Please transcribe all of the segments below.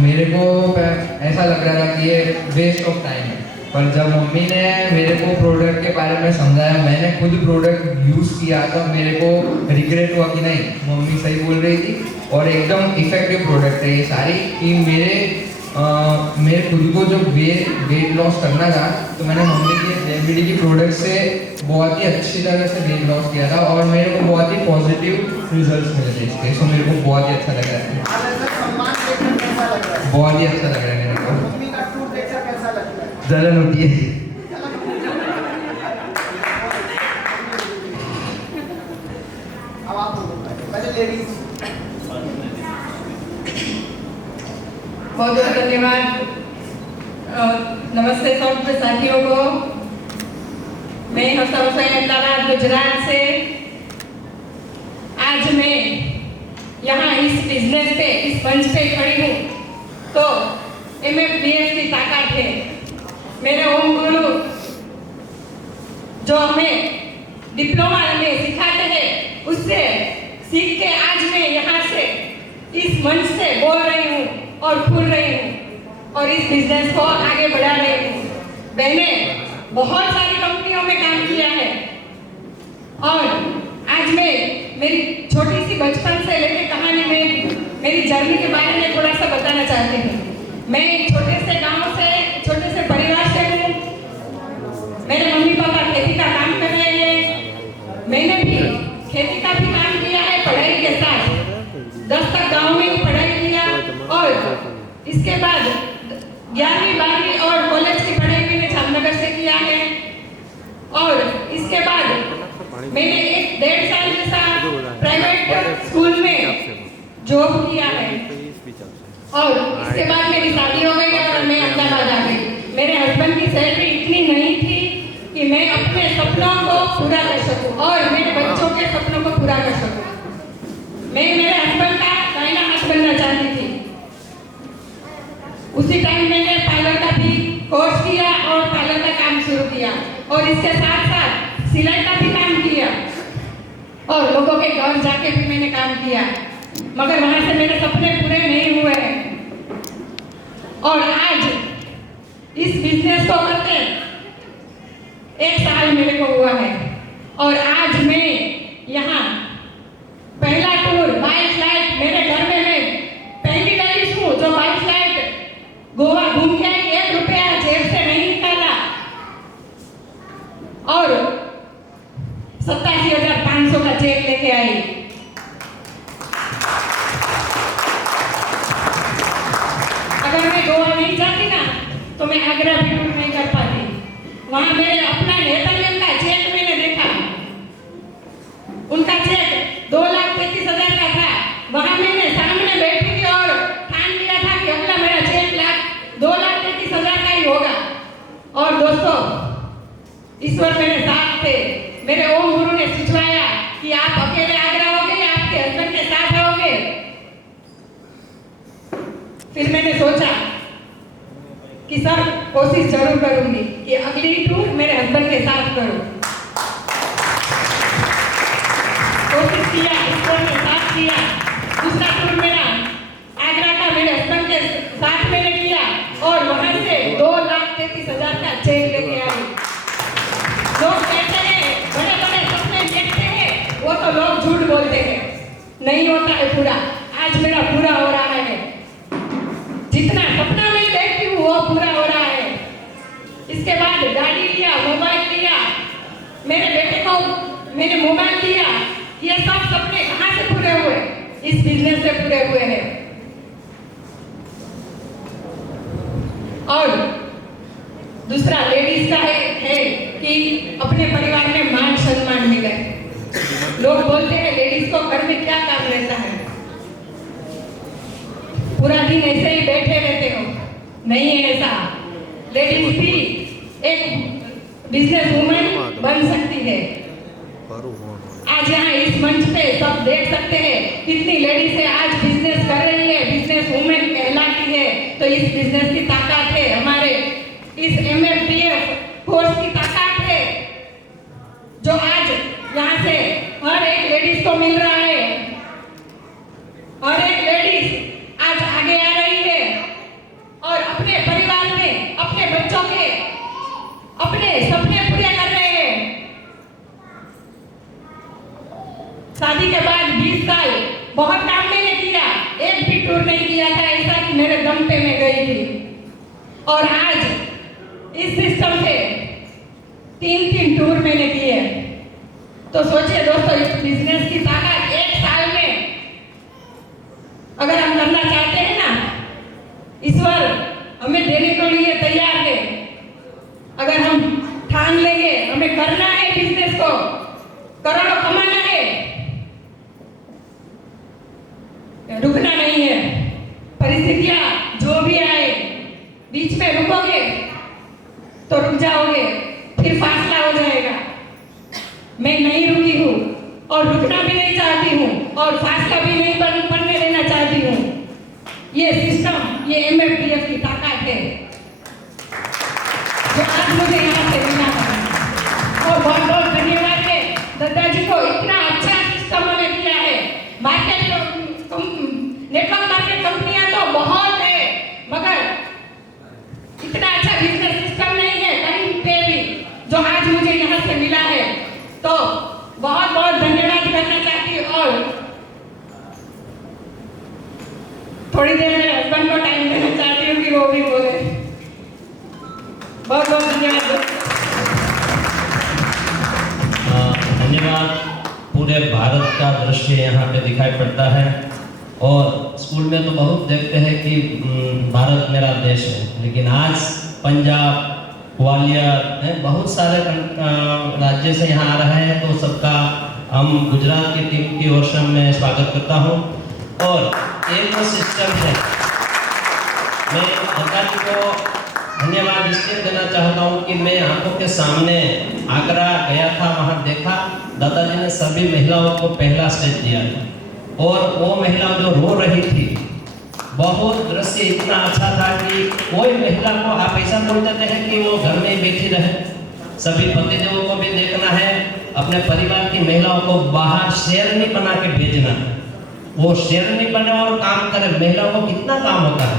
मेरे को ऐसा लग रहा था कि ये वेस्ट ऑफ टाइम है, पर जब मम्मी ने मेरे को प्रोडक्ट के बारे में समझाया, मैंने खुद प्रोडक्ट यूज़ किया तो मेरे को रिग्रेट हुआ कि नहीं, मम्मी सही बोल रही थी और एकदम इफेक्टिव प्रोडक्ट है ये सारी। कि मेरे खुद को जो वेट लॉस करना था तो मैंने मम्मी की जेबीडी की प्रोडक्ट से बहुत ही अच्छी तरह से वेट लॉस किया था और मेरे को बहुत ही पॉजिटिव रिजल्ट्स मिले थे इसके। सो मेरे को बहुत ही अच्छा लग रहा है, बहुत ही अच्छा लग रहा है मेरे को। जलन होती है। बहुत बहुत धन्यवाद। नमस्ते सब साथियों को। मैं हफ्ता अहमदाबाद गुजरात से। आज मैं यहाँ इस बिजनेस पे, इस मंच पे खड़ी हूँ तो MFBF की ताकत है। मेरे ओम गुरु जो हमें डिप्लोमा में सिखाते हैं उससे सीख के आज मैं यहाँ से इस मंच से बोल रही हूँ और खुल रही हूँ और इस बिजनेस को आगे बढ़ा रही हूँ। मैंने बहुत सारी कंपनियों में काम किया है और आज मैं मेरी छोटी सी बचपन से लेकर कहानी में मेरी जर्नी के बारे में थोड़ा सा बताना चाहती हूँ। मैं एक छोटे से गांव से, छोटे से परिवार से हूँ। मेरे मम्मी पापा खेती का काम कर रहे हैं, मैंने भी खेती का भी काम किया है पढ़ाई के साथ। 10 तक गांव में ही पढ़ाई किया और इसके बाद 11वीं 12वीं और कॉलेज की पढ़ाई मैंने जामनगर से किया है और इसके बाद मैंने 1-1.5 साल जैसा प्राइवेट स्कूल में जॉब किया है और इसके बाद मेरी शादी हो गई और मैं अहमदाबाद आ गई। मेरे हस्बैंड की सैलरी इतनी नहीं थी कि मैं अपने सपनों को पूरा कर सकूं और मेरे बच्चों के सपनों को पूरा कर सकूं। मैं मेरे हस्बैंड का दाहिना हाथ बनना चाहती थी। उसी टाइम मैंने पार्लर का भी कोर्स किया और पार्लर का काम शुरू किया और इसके साथ साथ सिलाई का भी काम किया और लोगों के घर जाके भी मैंने काम किया, मगर वहां से मेरे सपने पूरे नहीं हुए और आज इस बिजनेस को करते 1 साल मेरे को हुआ है और आज मैं यहाँ पहला टूर 22 लाइट मेरे घर में मैं पहली लेडीज हूँ जो 22 लाइट गोवा घूम के 1 रुपया जेब से नहीं निकाला और 87,500 का चेक लेके आई। अगर मैं गोवा नहीं जाती ना तो मैं आगरा भी टूर नहीं कर पाती। वहां मेरे अपना नेतालियन का चेक मैंने देखा, उनका चेक 2,33,000 का था। वहां मैंने सामने बैठी थी और ठान लिया था कि अगला मेरा चेक 2,33,000 का ही होगा। और दोस्तों ईश्वर मेरे साथ थे। मेरे ओम गुरु ने सिखलाया कि आप अकेले आगरा होगे या आपके हस्बैंड के साथ आओगे। फिर मैंने सोचा कि सर कोशिश जरूर करूंगी कि अगली टूर मेरे हस्बैंड के साथ करूं। कोशिश किया, ईश्वर ने साथ किया। दूसरा टूर मेरा आगरा का मेरे हस्बैंड के साथ मैंने किया और वहां से 2,33,000 का चेक लेके आई। लोग कहते हैं बड़े बड़े सपने देखते हैं, वो तो लोग झूठ बोलते हैं, नहीं होता है पूरा। आज मेरा पूरा हो रहा है, जितना सपना मैं देखती हूँ वो पूरा हो रहा है। इसके बाद गाड़ी लिया, मोबाइल लिया, मेरे बेटे को मैंने मोबाइल दिया। ये सब सपने कहाँ से पूरे हुए? इस बिजनेस से पूरे हुए हैं। और दूसरा लेडीज का है कि अपने परिवार में मान सम्मान मिले। लोग बोलते हैं लेडीज को घर में क्या काम रहता है, पूरा दिन ऐसे ही बैठे रहते हो। नहीं है ऐसा, लेडीज भी एक बिजनेस वुमन बन सकती है। आज यहाँ इस मंच पे सब देख सकते हैं कितनी लेडीज है आज बिजनेस कर रही है, बिजनेस वुमेन कहलाती है। तो इस बिजनेस की ताकत है, हमारे इस MFBF कोर्स की ताकत है जो आज यहाँ से हर एक लेडीज को मिल रहा है। हर एक लेडीज आज आगे आ रही है था ऐसा कि मेरे दम पे मैं गई थी। और आज इस सिस्टम से 3 टूर मैंने किए। तो सोचिए दोस्तों, इस बिजनेस की ताकत 1 साल में अगर हम करना चाहते हैं ना, ईश्वर हमें देने के लिए तैयार है। अगर हम ठान लेंगे हमें करना है बिजनेस को, करोड़ों कमाना है, रुकना नहीं है। परिस्थितियां जो भी आए, बीच में रुकोगे तो रुक जाओगे, फिर फासला हो जाएगा। मैं नहीं रुकी हूँ और रुकना भी नहीं चाहती हूँ और फासला भी नहीं बनने देना चाहती हूँ। ये सिस्टम, ये MFDF की ताकत है जो आज मुझे यहाँ से मिला है। और बहुत बहुत धन्यवाद है दादाजी को, इतना अच्छा सिस्टम हमें दिया है। मार्केट नेटवर्क मार्केट कंपनियां तो बहुत है, मगर इतना अच्छा बिजनेस सिस्टम नहीं है कहीं पे भी जो आज मुझे यहाँ से मिला है। तो बहुत बहुत धन्यवाद करना चाहती हूँ और थोड़ी देर में हस्बैंड को टाइम देना चाहती हूँ कि वो भी बोले। बहुत बहुत धन्यवाद। धन्यवाद। पूरे भारत का दृश्य यहाँ पे दिखाई पड़ता है और स्कूल में तो बहुत देखते हैं कि भारत मेरा देश है, लेकिन आज पंजाब, ग्वालियर, बहुत सारे राज्य से यहाँ आ रहे हैं। तो सबका हम गुजरात की टीम की ओर से मैं स्वागत करता हूँ। और एक तो सिस्टम है, मैं दादाजी को धन्यवाद इसलिए देना चाहता हूँ कि मैं आंखों के सामने आगरा गया था, वहाँ देखा दादाजी ने सभी महिलाओं को पहला स्टेज दिया था और वो महिला जो रो रही थी, बहुत दृश्य इतना अच्छा था कि कोई महिला को आप ऐसा बोल देते हैं कि वो घर में ही बैठी रहे। सभी पतिदेवों को भी देखना है, अपने परिवार की महिलाओं को बाहर शेरनी बना के भेजना, वो शेरनी बने और काम करे। महिलाओं को कितना काम होता है,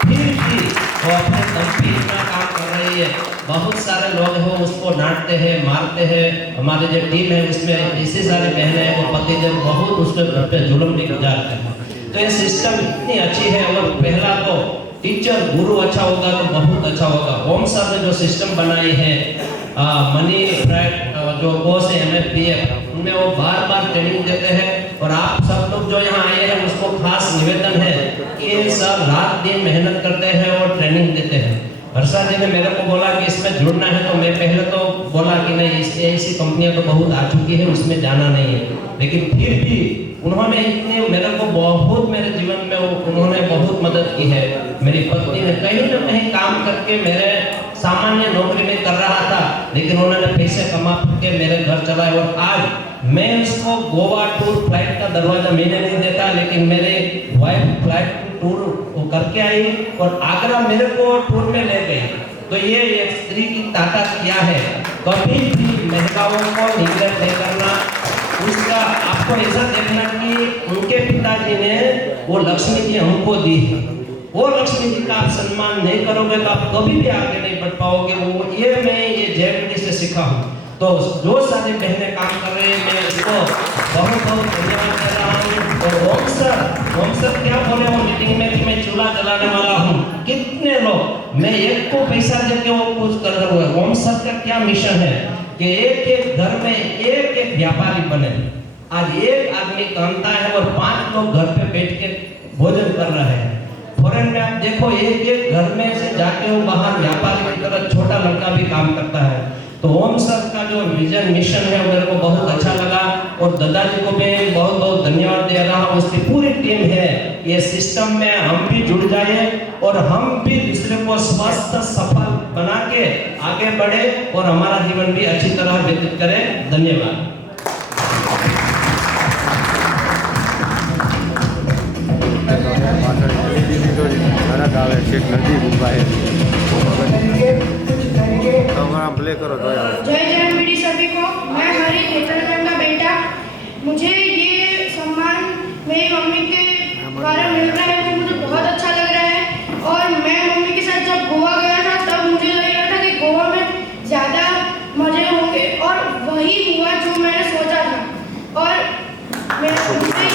फिर भी वो अपने दम पे इतना काम कर रही है। बहुत सारे लोग हैं वो उसको डांटते हैं, मारते हैं। हमारी जो टीम है उसमें इसी सारी बहनें हैं, वो पतिदेव बहुत उसके घर पे जुल्म भी गुजारते हैं। तो ये सिस्टम इतनी अच्छी है। और पहला तो टीचर गुरु अच्छा होगा तो बहुत अच्छा होगा। ओम सर ने जो सिस्टम बनाई है, मनी फ्राइड जो कोर्स है MFDF, उनमें वो बार बार ट्रेनिंग देते हैं। और आप सब लोग जो यहाँ आए हैं उसको खास निवेदन है कि सर रात दिन मेहनत करते हैं और ट्रेनिंग देते हैं। हर्षा जी ने मेरे को बोला कि इसमें जुड़ना है, तो मैं पहले तो बोला कि नहीं, ऐसी कंपनियां तो बहुत आ चुकी है, उसमें जाना नहीं है। लेकिन फिर भी उन्होंने इतने मेरे को बहुत, मेरे जीवन में उन्होंने बहुत मदद की है। मेरी पत्नी ने कहीं ना कहीं काम करके, मेरे सामान्य नौकरी में कर रहा था, लेकिन उन्होंने पैसे कमा के मेरे घर चलाए। और आज मैं उसको गोवा टूर फ्लाइट का दरवाजा मैंने नहीं देखा, लेकिन मेरे वाइफ फ्लाइट टूर वो करके आई और आगरा मेरे को टूर में ले गई। तो ये एक स्त्री की ताकत क्या है, कभी भी महिलाओं को निग्लेक्ट नहीं करना। उसका आपको ऐसा देखना कि उनके पिताजी ने वो लक्ष्मी जी हमको दी है, वो लक्ष्मी जी का आप सम्मान नहीं करोगे तो आप कभी भी आगे नहीं बढ़ पाओगे। वो ये मैं ये जयपुरी से सीखा हूँ। तो जो सारी बहनें काम कर रहे हैं, मैं उसको बहुत बहुत धन्यवाद दे रहा हूँ। और ओम सर क्या बोले वो मीटिंग में कि मैं चूल्हा जलाने वाला हूँ, कितने लोग, मैं एक को पैसा देके वो कुछ कर रहा हूँ। ओम सर का क्या मिशन है कि एक एक घर में एक एक व्यापारी बने। आज एक आदमी कामता है और 5 लोग घर पे बैठ के भोजन कर रहे हैं। फॉरेन में आप देखो, एक एक घर में से जाके वो बाहर व्यापारी की तरह छोटा लड़का भी काम करता है। तो ओम सर का जो विजन मिशन है मेरे को बहुत अच्छा लगा। और दादाजी को मैं बहुत बहुत धन्यवाद दे रहा हूँ। उसकी पूरी टीम है, ये सिस्टम में हम भी जुड़ जाए और हम भी दूसरे को स्वस्थ सफल बना के आगे बढ़े और हमारा जीवन भी अच्छी तरह व्यतीत करें। धन्यवाद। जय जन्मदिन सभी को। मैं हरी नेत्रगण का बेटा, मुझे ये सम्मान मेरी मम्मी के द्वारा मिल रहा है, तो मुझे बहुत अच्छा लग रहा है। और मैं मम्मी के साथ जब गोवा गया था तब मुझे लग रहा था कि गोवा में ज़्यादा मजे होंगे, और वही हुआ जो मैंने सोचा था। और मैं मेरी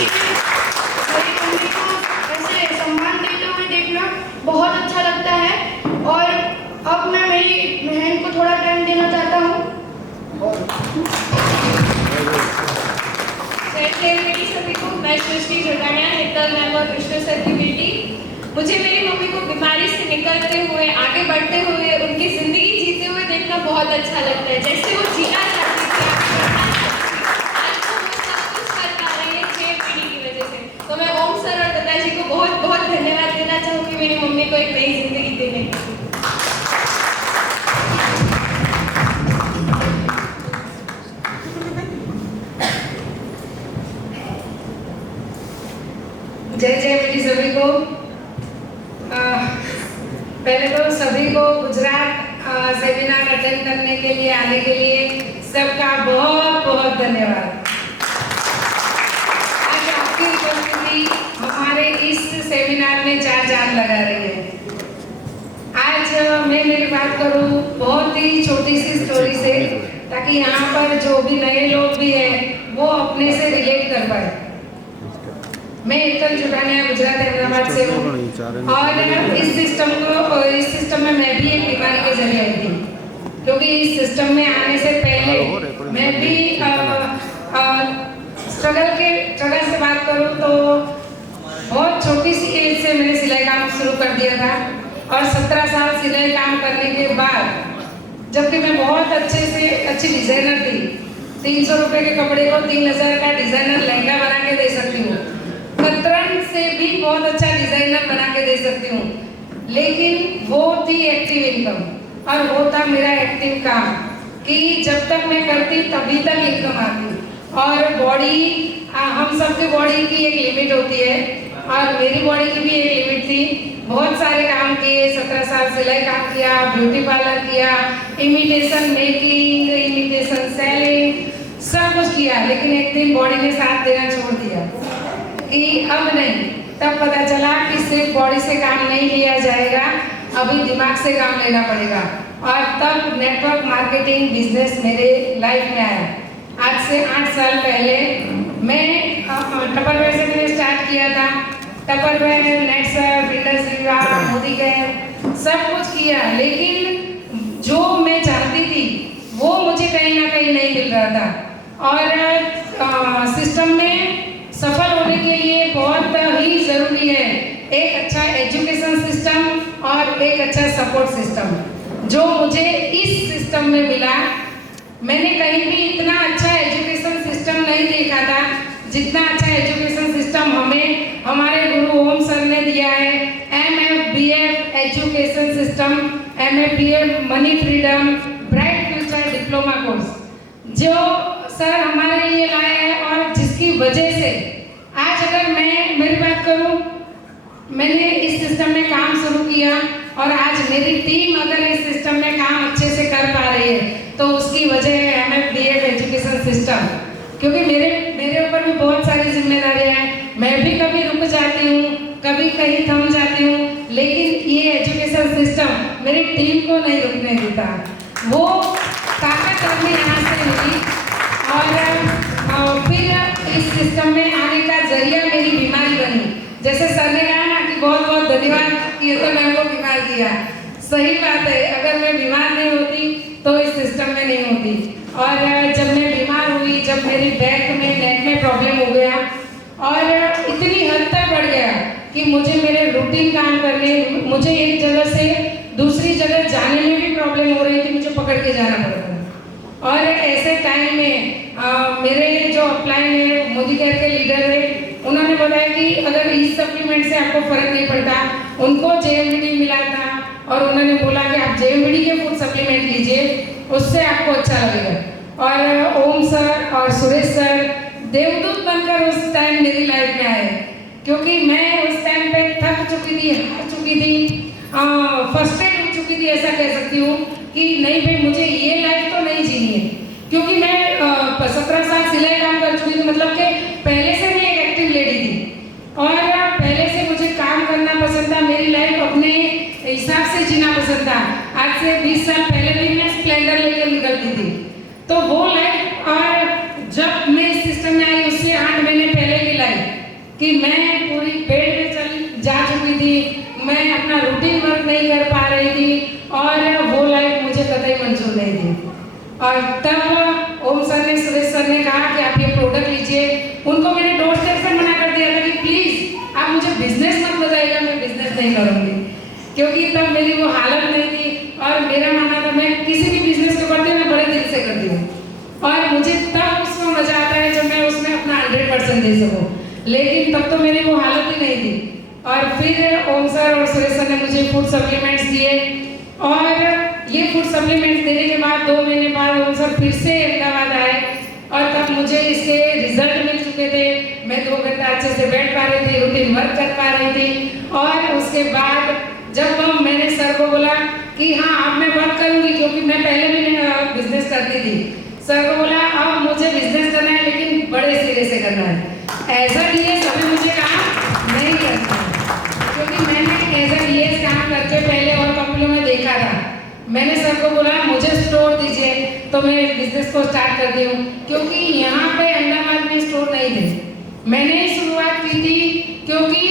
मम्मी को ऐसे सम्मान दे मैं सृष्टि जोगानिया, हेतल मैम और कृष्ण सर की बेटी। मुझे मेरी मम्मी को बीमारी से निकलते हुए, आगे बढ़ते हुए, उनकी जिंदगी जीते हुए देखना बहुत अच्छा लगता है। जैसे वो जीना चाहती थी, आज वो सब कुछ कर पा रही है 6 पीढ़ी की वजह से। तो मैं ओम सर और दादाजी को बहुत बहुत धन्यवाद देना चाहूँगी मेरी मम्मी को एक नई जिंदगी देने के लिए। जय जय बेटी सभी को। पहले तो सभी को गुजरात सेमिनार अटेंड करने के लिए, आने के लिए सबका बहुत बहुत धन्यवाद। आज आपकी उपस्थिति हमारे इस सेमिनार में 4 चांद लगा रही है। आज मैं मेरी बात करूं बहुत ही छोटी सी स्टोरी से, ताकि यहाँ पर जो भी नए लोग भी हैं वो अपने से रिलेट कर पाए। मैं हेतल जोगानिया गुजरात अहमदाबाद से हूँ और इस सिस्टम में मैं भी एक बीमारी के जरिए आई थी, क्योंकि इस सिस्टम में आने से पहले मैं भी स्ट्रगल से बात करूँ तो बहुत छोटी सी एज से मैंने सिलाई काम शुरू कर दिया था और 17 साल सिलाई काम करने के बाद, जबकि मैं बहुत अच्छी डिजाइनर थी, 300 रुपए के कपड़े को 3000 का डिजाइनर लहंगा बना के दे सकती हूँ, कतरन से भी बहुत अच्छा डिजाइनर बना के दे सकती हूँ। लेकिन वो थी एक्टिव इनकम और वो था मेरा एक्टिव काम, कि जब तक मैं करती तभी तक इनकम आती। और बॉडी, हम सबकी बॉडी की एक लिमिट होती है और मेरी बॉडी की भी एक लिमिट थी। बहुत सारे काम किए, 17 साल सिलाई काम किया, ब्यूटी पार्लर किया, इमिटेशन मेकिंग, इमिटेशन सेलिंग, सब कुछ किया। लेकिन एक दिन बॉडी ने साथ देना छोड़ दिया कि अब नहीं। तब पता चला कि सिर्फ बॉडी से काम नहीं लिया जाएगा, अभी दिमाग से काम लेना पड़ेगा। और तब नेटवर्क मार्केटिंग बिजनेस मेरे लाइफ में आया। आज से 8 साल पहले मैं टपरवेयर से मैंने स्टार्ट किया था। टपरवेयर, नेटसर्फ, बिल्डर्स विभाग, मोदी केयर, सब कुछ किया। लेकिन जो मैं चाहती थी वो मुझे कहीं ना कहीं नहीं मिल रहा था। और सिस्टम में सफल होने के लिए बहुत ही जरूरी है एक अच्छा एजुकेशन सिस्टम और एक अच्छा सपोर्ट सिस्टम, जो मुझे इस सिस्टम में मिला। मैंने कहीं भी इतना अच्छा एजुकेशन सिस्टम नहीं देखा था जितना अच्छा एजुकेशन सिस्टम हमें हमारे गुरु ओम सर ने दिया है। MFBF education system, MFBF money freedom, bright future diploma course, जो सर हमारे लिए लाए हैं और जिसकी वजह से आज अगर मैं मेरी बात करूं, मैंने इस सिस्टम में काम शुरू किया और आज मेरी टीम अगर इस सिस्टम में काम अच्छे से कर पा रही है तो उसकी वजह है MFBF एजुकेशन सिस्टम। क्योंकि मेरे ऊपर भी बहुत सारी जिम्मेदारियां हैं, मैं भी कभी रुक जाती हूँ, कभी कहीं थम जाती हूँ, लेकिन ये एजुकेशन सिस्टम मेरी टीम को नहीं रुकने देता। वो ताकत हमें यहाँ से मिली और फिर इस सिस्टम में आने का जरिया मेरी बीमारी बनी। जैसे सर ने कहा ना कि बहुत बहुत धन्यवाद कि तो मैंने को बीमार किया। सही बात है, अगर मैं बीमार नहीं होती तो इस सिस्टम में नहीं होती। और जब मैं बीमार हुई, जब मेरी बैक में, नेक में प्रॉब्लम हो गया और इतनी हद तक बढ़ गया कि मुझे मेरे रूटीन काम करने, मुझे एक जगह से दूसरी जगह जाने में भी प्रॉब्लम हो रही थी, मुझे पकड़ के जाना पड़ता। और ऐसे टाइम में मेरे जो अपलाइन है, मोदी केयर के लीडर है, उन्होंने बताया कि अगर इस सप्लीमेंट से आपको फर्क नहीं पड़ता, उनको JMVD मिला था और उन्होंने बोला कि आप JMVD के फूड सप्लीमेंट लीजिए, उससे आपको अच्छा लगेगा। और ओम सर और सुरेश सर देवदूत बनकर उस टाइम मेरी लाइफ में आए, क्योंकि मैं उस टाइम पे थक चुकी थी, हार चुकी थी, फ्रस्ट्रेट हो चुकी थी, ऐसा कह सकती हूँ कि नहीं भाई मुझे ये लाइफ तो नहीं जीनी है। क्योंकि मैं 17 साल सिलाई काम कर चुकी थी, मतलब कि पहले से मैं एक एक्टिव लेडी थी और पहले से मुझे काम करना पसंद था, मेरी लाइफ अपने हिसाब से जीना पसंद था। आज से 20 साल पहले भी मैं स्प्लेंडर लेकर निकलती थी, तो वो लाइफ। और जब मैं इस सिस्टम में आई उससे 8 महीने पहले की लाइफ, कि मैं पूरी बेड में जा चुकी थी, मैं अपना रूटीन वर्क नहीं कर पा रही थी और वो लाइफ मुझे कतई मंजूर नहीं थी। और तब ओम सर ने, सुरेश सर ने कहा कि आप ये प्रोडक्ट लीजिए। उनको मैंने डोर स्टेप से मना कर रहूँगी, क्योंकि तब मेरी वो हालत नहीं थी। और मेरा मानना था मैं किसी भी बिजनेस को करती हूँ मैं बड़े दिल से करती हूँ, और मुझे तब उसमें मजा आता है जब मैं उसमें अपना 100% दे सकूँ। लेकिन तब तो मेरी वो हालत ही नहीं थी। और फिर ओम सर और सुरेश सर ने मुझे फूड सप्लीमेंट्स दिए, और ये फूड सप्लीमेंट्स देने के बाद 2 महीने बाद ओम सर फिर से अहमदाबाद आए, और तब मुझे इसके रिजल्ट मिल चुके थे। मैं 2 घंटा अच्छे से बैठ पा रही थी, रूटीन वर्क कर पा रही थी। और उसके बाद जब मैंने सर को बोला कि हाँ अब मैं वर्क करूँगी, क्योंकि मैं पहले भी बिजनेस करती थी, सर को बोला अब मुझे बिजनेस करना है लेकिन बड़े सिरे से करना है। ऐसा डीएस अभी मुझे काम नहीं करना है, क्योंकि मैंने ऐसा डीएस काम करके पहले और कंपनियों में देखा था। मैंने सर को बोला मुझे स्टोर दीजिए, तो मैं बिजनेस को स्टार्ट करती हूँ, क्योंकि यहाँ पे अहमदाबाद में स्टोर नहीं थे। मैंने शुरुआत की थी क्योंकि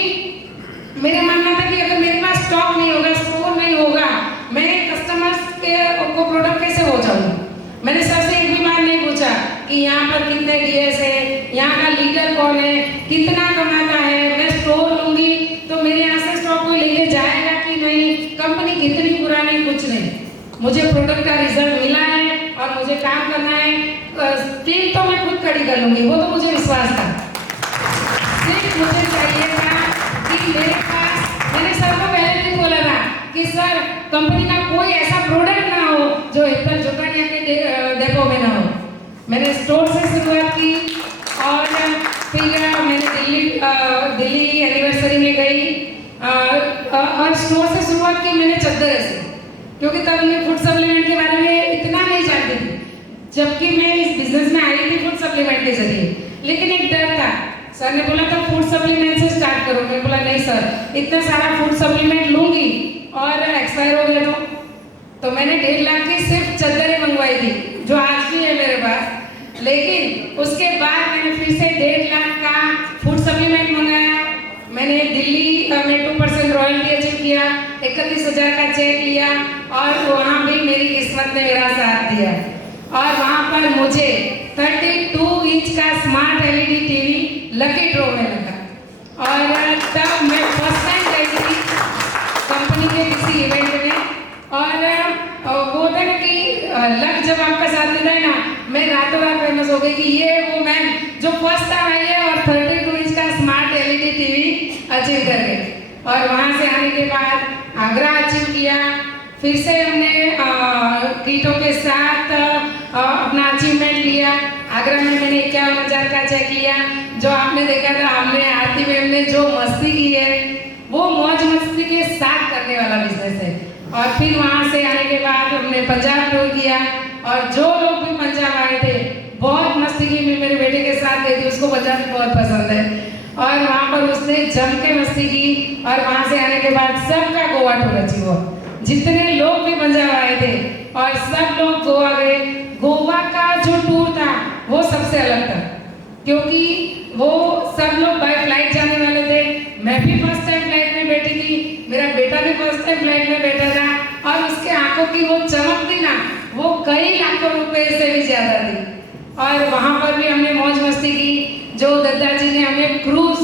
मेरा मानना था कि अगर मेरे पास स्टॉक नहीं होगा, स्टोर नहीं होगा, मैं कस्टमर्स को प्रोडक्ट कैसे पहुँचाऊँगा। मैंने सर से एक भी बार नहीं पूछा कि यहाँ पर कितने डीएस है, यहाँ का लीडर कौन है, कितना कमाता है। मैं स्टोर लूँगी तो मेरे यहाँ से स्टॉक कोई लेके जाएगा कि नहीं, कंपनी कितनी पुरानी, कुछ नहीं। मुझे प्रोडक्ट का रिजल्ट मिला है और मुझे काम करना है। टीम तो मैं खुद खड़ी कर लूँगी, वो तो मुझे विश्वास था। सिर्फ मुझे चाहिए था कि मेरे पास, मैंने सर को पहले भी बोला था कि सर कंपनी का कोई ऐसा प्रोडक्ट ना हो जो हिप्पल जोकानिया के डेपो में ना हो। मैंने स्टोर से शुरुआत की, और फिर मैंने दिल्ली एनिवर्सरी में गई, और स्टोर से शुरुआत की मैंने चद्दर से, क्योंकि तब मैं फूड सप्लीमेंट के बारे में इतना नहीं जानती थी, जबकि मैं इस बिजनेस में आई थी फूड सप्लीमेंट के जरिए। लेकिन एक डर था, सर ने बोला था फूड सप्लीमेंट से स्टार्ट करो। मैं बोला नहीं सर, इतना सारा फूड सप्लीमेंट लूंगी और एक्सपायर हो गया तो मैंने 1.5 लाख की सिर्फ चद्दरें मंगवाई थी, जो आज भी है मेरे पास। लेकिन उसके बाद मैंने फिर से 1.5 लाख का फूड सप्लीमेंट मंगाया। मैंने दिल्ली में 2% रॉयल्टी अचीव किया, 31,000 का चेक लिया, और वहाँ भी मेरी किस्मत ने मेरा साथ दिया। और वहाँ पर मुझे 32 इंच का smart LED TV lucky draw में लगा, और तब मैं फर्स्ट टाइम गई थी कंपनी के किसी इवेंट में। और वो था ना कि लक जब आपका साथ देता है ना, मैं रातों रात फेमस हो गई कि ये वो मैम जो फर्स्ट टाइम आई है और 32 इंच का स्मार्ट एलईडी टीवी अचीव कर गई। और वहाँ से आने के बाद आगरा अचीव किया, फिर से हमने कीटों के साथ अपना अचीवमेंट लिया। आगरा में मैंने 51,000 का चेक लिया। जो आपने देखा था, हमने आरती मैम ने जो मस्ती की है वो मौज मस्ती के साथ करने वाला बिजनेस है। और फिर वहाँ से आने के बाद हमने पंजाब टूर किया, और जो लोग भी पंजाब आए थे बहुत मस्ती की। मैं मेरे बेटे के साथ गई थी, उसको पंजाबी बहुत पसंद है, और वहाँ पर उसने जम के मस्ती की। और वहाँ से आने के बाद सबका गोवा टूर अचीव हुआ, जितने लोग भी पंजाब आए थे और सब लोग गोवा गए। गोवा का जो टूर था वो सबसे अलग था, क्योंकि वो सब लोग बाय फ्लाइट जाने वाले थे। मैं भी फर्स्ट टाइम फ्लाइट में बैठी थी, मेरा बेटा भी फर्स्ट टाइम फ्लाइट में बैठा था, और उसके आंखों की वो चमक थी ना, वो कई लाखों रुपए से भी ज्यादा थी। और वहाँ पर भी हमने मौज मस्ती की। जो दद्दा जी ने हमें क्रूज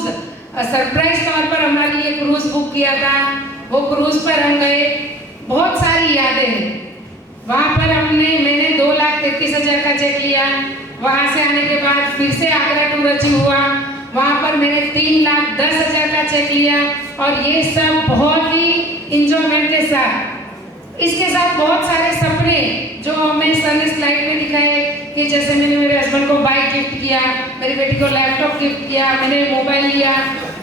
सरप्राइज तौर पर हमारे लिए क्रूज बुक किया था, वो क्रूज पर हम गए। बहुत सारी यादें हैं वहाँ पर। मैंने 2,33,000 का चेक लिया। वहाँ से आने के बाद फिर से आगरा टूर अचीव हुआ, वहाँ पर मैंने 3,10,000 का चेक लिया। और ये सब बहुत ही इंजॉयमेंट के साथ, इसके साथ बहुत सारे सपने जो हमें सर ने स्लाइड में दिखाए, कि जैसे मैंने मेरे हस्बैंड को बाइक गिफ्ट किया, मेरी बेटी को लैपटॉप गिफ्ट किया, मैंने मोबाइल लिया,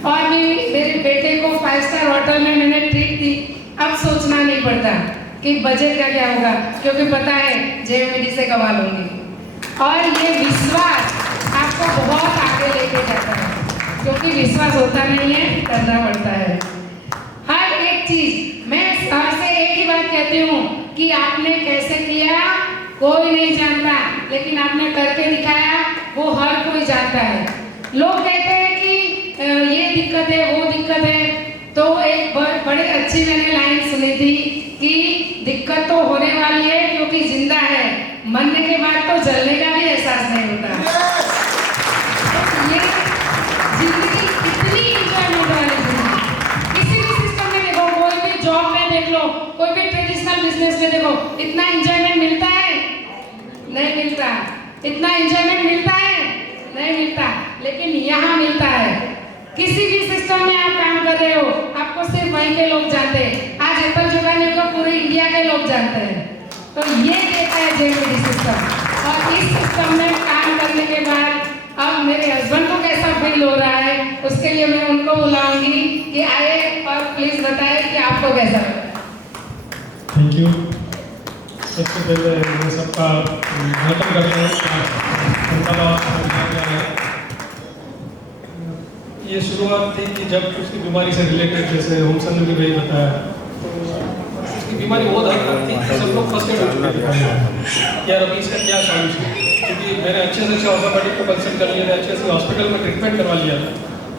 और भी मेरे बेटे को 5 स्टार होटल में मैंने ट्रीट दी। अब सोचना नहीं पड़ता कि बजट का क्या होगा, क्योंकि पता है जेएमडी से कमा लूंगी। और ये विश्वास आपको बहुत आगे लेके जाता है, क्योंकि विश्वास होता नहीं है, करना पड़ता है। हर एक चीज मैं सर से एक ही बात कहती हूँ कि आपने कैसे किया कोई नहीं जानता, लेकिन आपने करके दिखाया वो हर कोई जानता है। लोग कहते हैं कि ये दिक्कत है वो दिक्कत है, तो एक बड़ी अच्छी मैंने लाइन सुनी थी कि दिक्कत तो होने वाली है क्योंकि जिंदा है, मरने के बाद तो जलने का भी एहसास नहीं होता। तो ये जिंदगी कितनी इंजॉयमेंट वाली जिंदगी, किसी भी सिस्टम में देखो, कोई लो, कोई भी ट्रेडिशनल बिजनेस में देखो, इतना एंजॉयमेंट मिलता है? नहीं मिलता। इतना एंजॉयमेंट मिलता है? नहीं मिलता। लेकिन यहाँ मिलता है। किसी भी सिस्टम में आप काम कर रहे हो, आपको सिर्फ वहीं के लोग जानते हैं। आज एप्पल जुबानी को पूरे इंडिया के लोग जानते हैं। तो ये देता है जेएमबीडी सिस्टम। और इस सिस्टम में काम करने के बाद अब मेरे हस्बैंड को कैसा फील हो रहा है, उसके लिए मैं उनको बुलाऊंगी कि आए और प्लीज बताए कि आपको कैसा लगा। Thank you. सबसे पहले मैं सबका वेलकम करता हूँ। ये शुरुआत थी कि जब उसकी बीमारी से रिलेटेड, जैसे होमसन ने भी वही बताया, तो उसकी बीमारी बहुत हद तक थी कि सब लोग फर्स्ट एड हो चुके थे यार अभी इसका क्या सॉल्यूशन, क्योंकि मैंने अच्छे से अच्छे ऑर्थोपेडिक को कंसल्ट कर लिया था, अच्छे से हॉस्पिटल में ट्रीटमेंट करवा लिया था,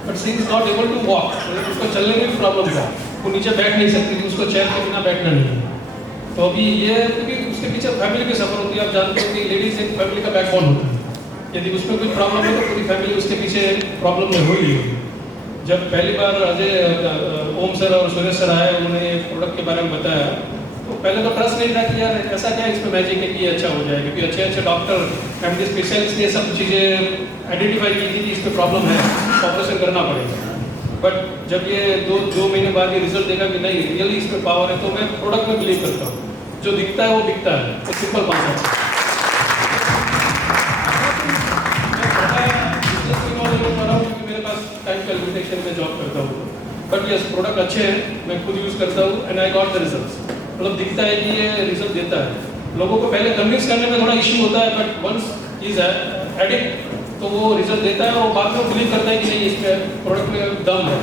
but she is not able to walk. उसको चलने में भी प्रॉब्लम था, वो नीचे बैठ नहीं सकती थी, उसको चेयर के बिना बैठना नहीं है। तो अभी ये क्योंकि उसके पीछे फैमिली की सफर होती है, आप जानते हो कि लेडीज एक फैमिली का बैकबोन होती है। यदि उसमें कोई प्रॉब्लम है तो पूरी फैमिली उसके पीछे प्रॉब्लम में हो ही होगी। जब पहली बार अजय ओम सर और सुरेश सर आए, उन्होंने प्रोडक्ट के बारे में बताया, तो पहले तो ट्रस्ट नहीं था कि यार ऐसा क्या इसमें मैजिक है कि ये अच्छा हो जाए, क्योंकि अच्छे अच्छे डॉक्टर फैमिली स्पेशलिस्ट ने सब चीज़ें आइडेंटिफाई की थी कि इसमें प्रॉब्लम है, ऑपरेशन करना पड़ेगा। बट जब ये दो महीने बाद ये रिजल्ट देखा कि नहीं रियली इसमें पावर है, तो मैं प्रोडक्ट में बिलीव करता हूँ। जो दिखता है वो दिखता है, तो सिंपल बात है। मेरे पास टाइम का लिमिटेशन में जॉब करता हूँ, बट यस प्रोडक्ट अच्छे हैं, मैं खुद यूज़ करता हूँ and I got the results. मतलब दिखता है कि ये रिजल्ट देता है। लोगों को पहले कन्विंस करने में थोड़ा इश्यू होता है, बट वंस इज एडिक्ट तो वो रिजल्ट देता है और बाद में बिलीव करता है कि नहीं इसमें प्रोडक्ट में दम है।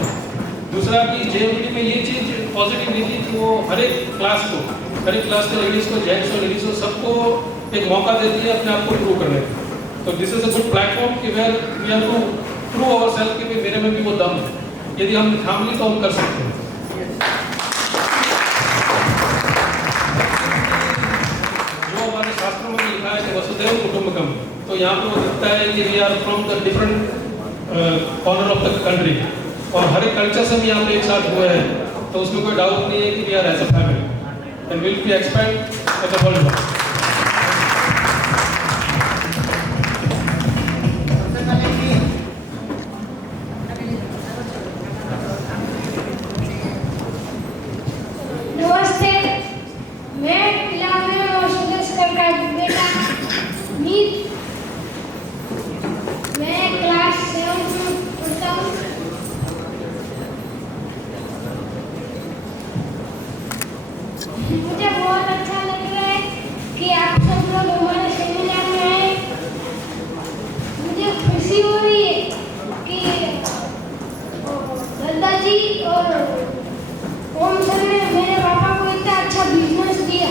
दूसरा कि जेएमबीडी में ये चीज़ पॉजिटिव नहीं थी कि वो हर एक क्लास के लेडीज़ को, जेंट्स को, लेडीज़ को, सबको एक मौका देती है अपने आप को प्रूव करने का। तो this is a good platform कि where we have to prove ourself कि मेरे में भी वो दम है। यदि हम थाम ली तो हम कर सकते हैं। जो हमारे शास्त्रों में लिखा है कि वसुधैव कुटुंबकम, तो यहाँ पर वो दिखता है कि we are from the different corner of the country, और हर एक कल्चर से भी यहाँ पे एक साथ हुए हैं, तो उसमें कोई डाउट नहीं है कि we are as a family and will be expand at the world wide. नमस्ते, मैं इलामे और सुरेश सर का बेटा मीत। मैं क्लास 7 में पढ़ता हूँ। मुझे बहुत अच्छा लग रहा है कि आप सब लोग हमारे सेमिनार में आए। मुझे खुशी हो रही है कि दादाजी और ओम सर ने मेरे पापा को इतना अच्छा बिजनेस दिया।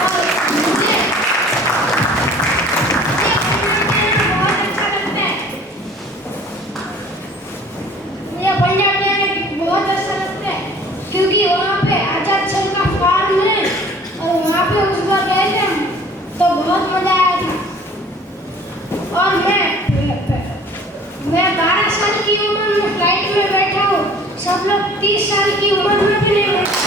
और मुझे बहुत अच्छा लगता है। मुझे पंजाब जाना बहुत अच्छा लगता है, क्योंकि वहाँ पे आजाद सर का फार्म है और वहाँ पे उस बार गए थे हम, तो बहुत मजा आया था। और मैं 12 साल की उम्र में फ्लाइट में बैठा हूँ, सब लोग 30 साल की उम्र में भी नहीं बैठे।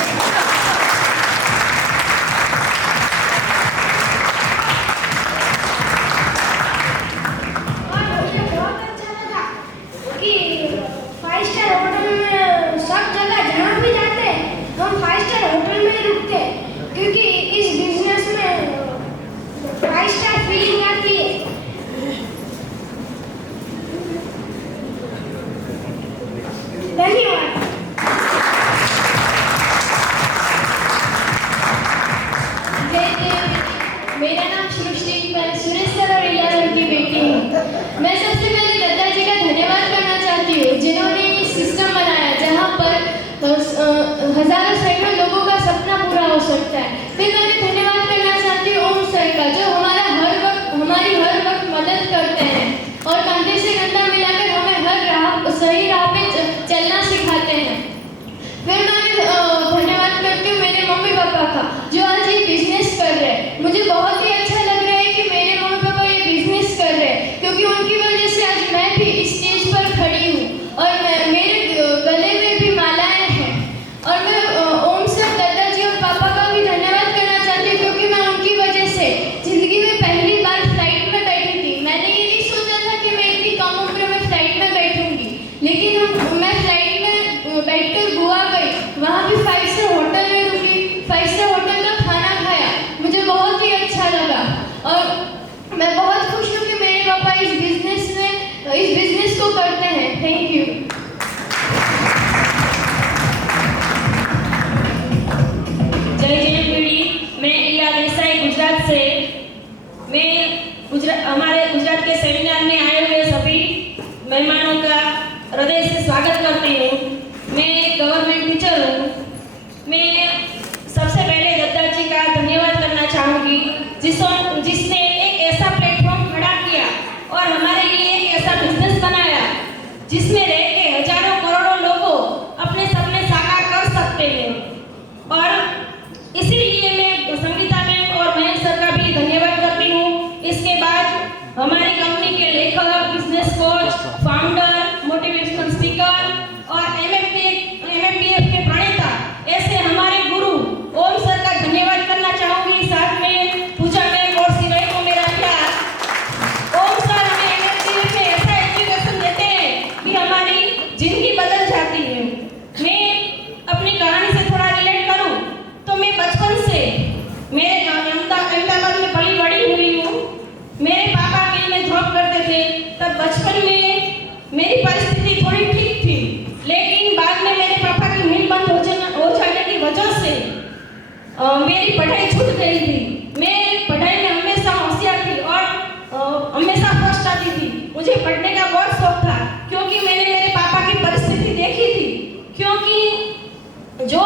और मुझे बहुत अच्छा लगा कि 5 स्टार होटल में सब जगह जहाँ भी जाते हैं हम 5 स्टार होटल में ही रुकते हैं, क्योंकि इस बिजनेस में 5 स्टार फीलिंग आती है। धन्यवाद। मेरा नाम सृष्टि, मैं सुरेश सर और इला सर की बेटी हूँ। मैं सबसे पहले दादाजी का धन्यवाद करना चाहती हूँ, जिन्होंने ये सिस्टम बनाया जहाँ पर हजारों सैकड़ों लोगों का सपना पूरा हो सकता है। फिर मैं धन्यवाद करना चाहती हूँ ओम सर का, जो हमारी हर वक्त मदद करते हैं और कंधे से कंधा मिलाकर हमें सही राह पे चलना सिखाते हैं। फिर मैं धन्यवाद करती हूँ मेरे मम्मी पापा का, जो आज ये बिजनेस कर रहे हैं। मुझे बहुत ही अच्छा लग रहा है कि मेरे मम्मी पापा ये बिजनेस कर रहे हैं, क्योंकि उनकी वजह से आज मैं भी इस स्टेज पर खड़ी हूँ और मेरे गले में भी मालाएं हैं। और मैं टीचर हूँ। मैं सबसे पहले दत्ता जी का धन्यवाद करना चाहूँगी जिसने एक ऐसा प्लेटफॉर्म खड़ा किया और हमारे लिए एक ऐसा बिजनेस बनाया जिसमें रह के हजारों करोड़ों लोगों अपने सपने साकार कर सकते हैं। और इसीलिए मैं संगीता मैम और महेश सर का भी धन्यवाद करती हूँ। इसके बाद हमारी कंपनी के लेखक, business coach, founder, motivational speaker और MMBF के प्रणेता ऐसे हमारे गुरु ओम सर का धन्यवाद करना चाहूँगी। साथ में पूजा मैम और सिराई को मेरा प्यार। ओम सर हमें MMBF में ऐसा एजुकेशन देते हैं कि हमारी जिंदगी बदल जाती है। मैं अपनी कहानी से थोड़ा रिलेट करूँ तो मैं बचपन से मेरे अहमदाबाद में पली बड़ी हुई हूँ। मेरे पापा मिल में जॉब करते थे, तब बचपन में मेरी परिस्थिति थोड़ी ठीक थी, लेकिन बाद में मेरे पापा की मिल बंद हो जाने की वजह से मेरी पढ़ाई छूट गई थी। मैं पढ़ाई में हमेशा होशियार थी और हमेशा फर्स्ट आती थी। मुझे पढ़ने का बहुत शौक था क्योंकि मैंने मेरे पापा की परिस्थिति देखी थी। क्योंकि जो